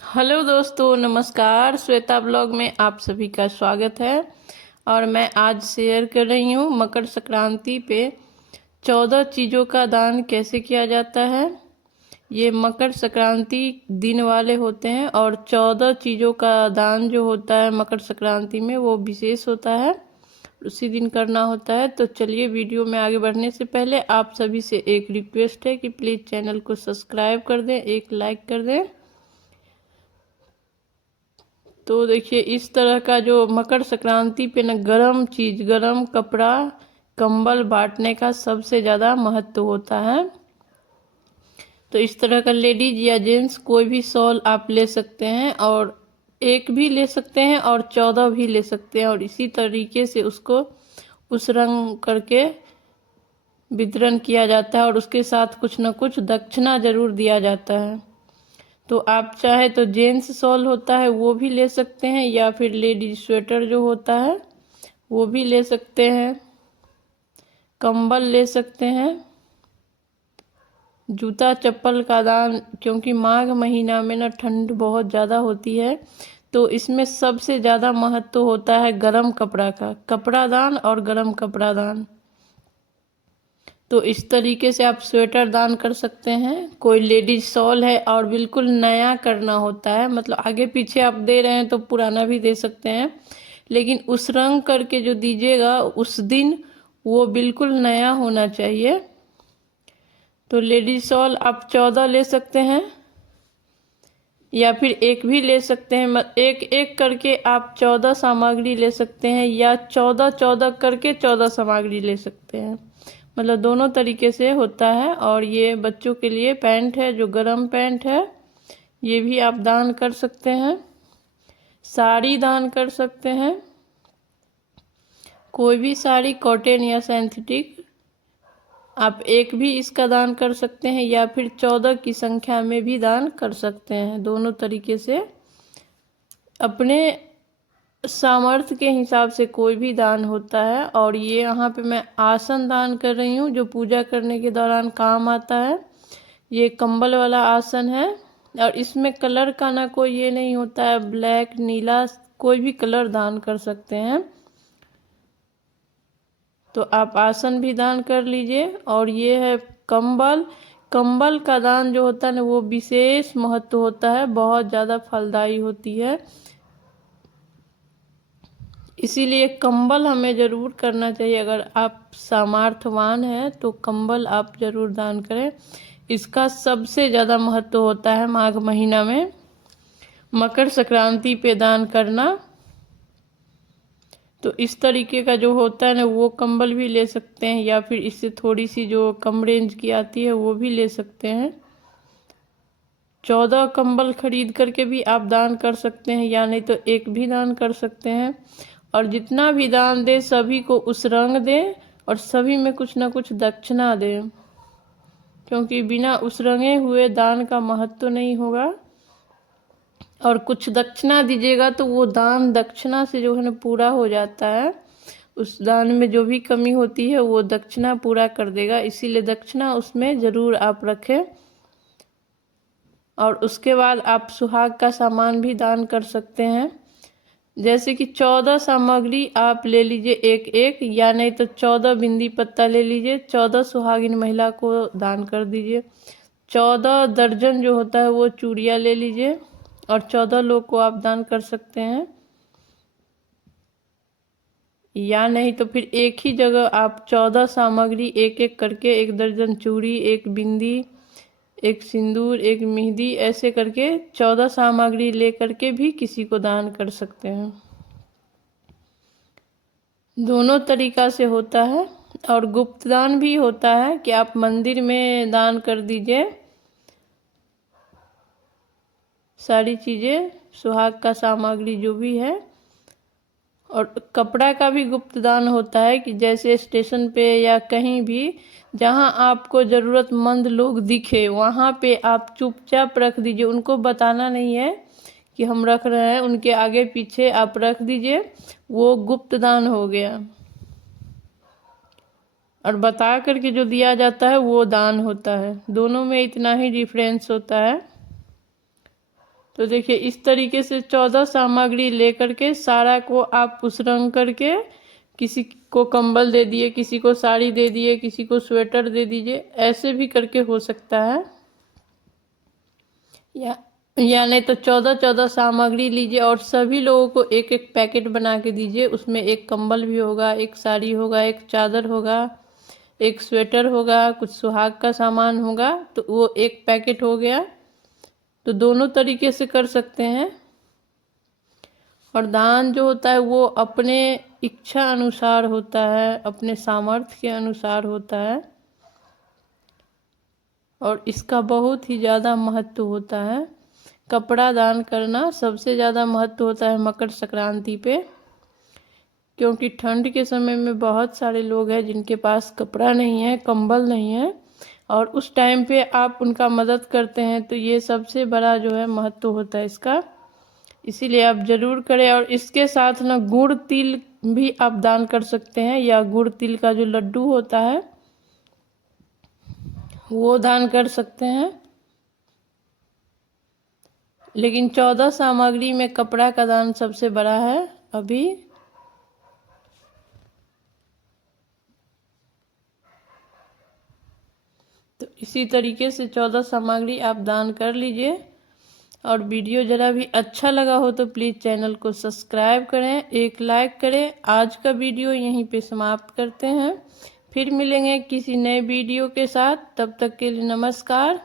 Hello दोस्तों, नमस्कार। Shweta blog में आप सभी का स्वागत है। और मैं आज शेयर कर रही हूँ मकर संक्रांति पे 14 चीज़ों का दान कैसे किया जाता है। ये मकर संक्रांति दिन वाले होते हैं और 14 चीज़ों का दान जो होता है मकर संक्रांति में वो विशेष होता है, उसी दिन करना होता है। तो चलिए, वीडियो में आगे बढ़ने से पहले आप सभी से एक रिक्वेस्ट है कि प्लीज़ चैनल को सब्सक्राइब कर दें, एक लाइक कर दें। तो देखिए, इस तरह का जो मकर संक्रांति पे न गरम चीज, गरम कपड़ा, कंबल बांटने का सबसे ज़्यादा महत्व होता है। तो इस तरह का लेडीज या जेंट्स कोई भी शॉल आप ले सकते हैं, और एक भी ले सकते हैं और 14 भी ले सकते हैं, और इसी तरीके से उसको उस रंग करके वितरण किया जाता है, और उसके साथ कुछ न कुछ दक्षिणा जरूर दिया जाता है। तो आप चाहे तो जेंट्स शॉल होता है वो भी ले सकते हैं, या फिर लेडीज स्वेटर जो होता है वो भी ले सकते हैं, कंबल ले सकते हैं, जूता चप्पल का दान, क्योंकि माघ महीना में ना ठंड बहुत ज़्यादा होती है, तो इसमें सबसे ज़्यादा महत्व होता है गरम कपड़ा का, कपड़ा दान और गरम कपड़ा दान। तो इस तरीके से आप स्वेटर दान कर सकते हैं। कोई लेडीज शॉल है और बिल्कुल नया करना होता है, मतलब आगे पीछे आप दे रहे हैं तो पुराना भी दे सकते हैं, लेकिन उस रंग करके जो दीजिएगा उस दिन वो बिल्कुल नया होना चाहिए। तो लेडीज शॉल आप 14 ले सकते हैं, या फिर एक भी ले सकते हैं। एक एक करके आप 14 सामग्री ले सकते हैं, या 14 करके 14 सामग्री ले सकते हैं, मतलब दोनों तरीके से होता है। और ये बच्चों के लिए पैंट है, जो गरम पैंट है, ये भी आप दान कर सकते हैं। साड़ी दान कर सकते हैं, कोई भी साड़ी, कॉटन या सिंथेटिक, आप एक भी इसका दान कर सकते हैं, या फिर 14 की संख्या में भी दान कर सकते हैं। दोनों तरीके से अपने सामर्थ्य के हिसाब से कोई भी दान होता है। और ये यहाँ पे मैं आसन दान कर रही हूँ जो पूजा करने के दौरान काम आता है। ये कंबल वाला आसन है, और इसमें कलर का ना कोई ये नहीं होता है, ब्लैक, नीला, कोई भी कलर दान कर सकते हैं। तो आप आसन भी दान कर लीजिए। और ये है कंबल। कंबल का दान जो होता है ना वो विशेष महत्व होता है, बहुत ज़्यादा फलदायी होती है, इसीलिए कंबल हमें ज़रूर करना चाहिए। अगर आप सामर्थ्यवान हैं तो कंबल आप ज़रूर दान करें। इसका सबसे ज़्यादा महत्व होता है माघ महीना में मकर संक्रांति पे दान करना। तो इस तरीके का जो होता है ना वो कंबल भी ले सकते हैं, या फिर इससे थोड़ी सी जो कम रेंज की आती है वो भी ले सकते हैं। 14 कंबल खरीद करके भी आप दान कर सकते हैं, या नहीं तो एक भी दान कर सकते हैं। और जितना भी दान दे सभी को उस रंग दें, और सभी में कुछ ना कुछ दक्षिणा दें, क्योंकि बिना उस रंगे हुए दान का महत्व नहीं होगा। और कुछ दक्षिणा दीजिएगा तो वो दान दक्षिणा से जो है ना पूरा हो जाता है, उस दान में जो भी कमी होती है वो दक्षिणा पूरा कर देगा, इसीलिए दक्षिणा उसमें ज़रूर आप रखें। और उसके बाद आप सुहाग का सामान भी दान कर सकते हैं, जैसे कि 14 सामग्री आप ले लीजिए एक एक, या नहीं तो 14 बिंदी पत्ता ले लीजिए, 14 सुहागिन महिला को दान कर दीजिए। 14 दर्जन जो होता है वो चूड़ियाँ ले लीजिए, और 14 लोग को आप दान कर सकते हैं। या नहीं तो फिर एक ही जगह आप 14 सामग्री एक एक करके, एक दर्जन चूड़ी, एक बिंदी, एक सिंदूर, एक मेहंदी, ऐसे करके 14 सामग्री ले करके भी किसी को दान कर सकते हैं। दोनों तरीका से होता है। और गुप्त दान भी होता है कि आप मंदिर में दान कर दीजिए सारी चीज़ें, सुहाग का सामग्री जो भी है। और कपड़ा का भी गुप्त दान होता है कि जैसे स्टेशन पे या कहीं भी जहां आपको ज़रूरतमंद लोग दिखे वहां पे आप चुपचाप रख दीजिए, उनको बताना नहीं है कि हम रख रहे हैं, उनके आगे पीछे आप रख दीजिए, वो गुप्त दान हो गया। और बता करके जो दिया जाता है वो दान होता है, दोनों में इतना ही डिफरेंस होता है। तो देखिए इस तरीके से 14 सामग्री लेकर के सारा को आप उस रंग करके किसी को कंबल दे दिए, किसी को साड़ी दे दिए, किसी को स्वेटर दे दीजिए, ऐसे भी करके हो सकता है। या नहीं तो 14 सामग्री लीजिए और सभी लोगों को एक एक पैकेट बना के दीजिए। उसमें एक कंबल भी होगा, एक साड़ी होगा, एक चादर होगा, एक स्वेटर होगा, कुछ सुहाग का सामान होगा, तो वो एक पैकेट हो गया। तो दोनों तरीके से कर सकते हैं। और दान जो होता है वो अपने इच्छा अनुसार होता है, अपने सामर्थ्य के अनुसार होता है और इसका बहुत ही ज़्यादा महत्व होता है। कपड़ा दान करना सबसे ज़्यादा महत्व होता है मकर संक्रांति पे, क्योंकि ठंड के समय में बहुत सारे लोग हैं जिनके पास कपड़ा नहीं है, कंबल नहीं है, और उस टाइम पे आप उनका मदद करते हैं, तो ये सबसे बड़ा जो है महत्व होता है इसका। इसीलिए आप ज़रूर करें। और इसके साथ ना गुड़ तिल भी आप दान कर सकते हैं, या गुड़ तिल का जो लड्डू होता है वो दान कर सकते हैं। लेकिन 14 सामग्री में कपड़ा का दान सबसे बड़ा है अभी। तो इसी तरीके से 14 सामग्री आप दान कर लीजिए। और वीडियो ज़रा भी अच्छा लगा हो तो प्लीज़ चैनल को सब्सक्राइब करें, एक लाइक करें। आज का वीडियो यहीं पे समाप्त करते हैं, फिर मिलेंगे किसी नए वीडियो के साथ। तब तक के लिए नमस्कार।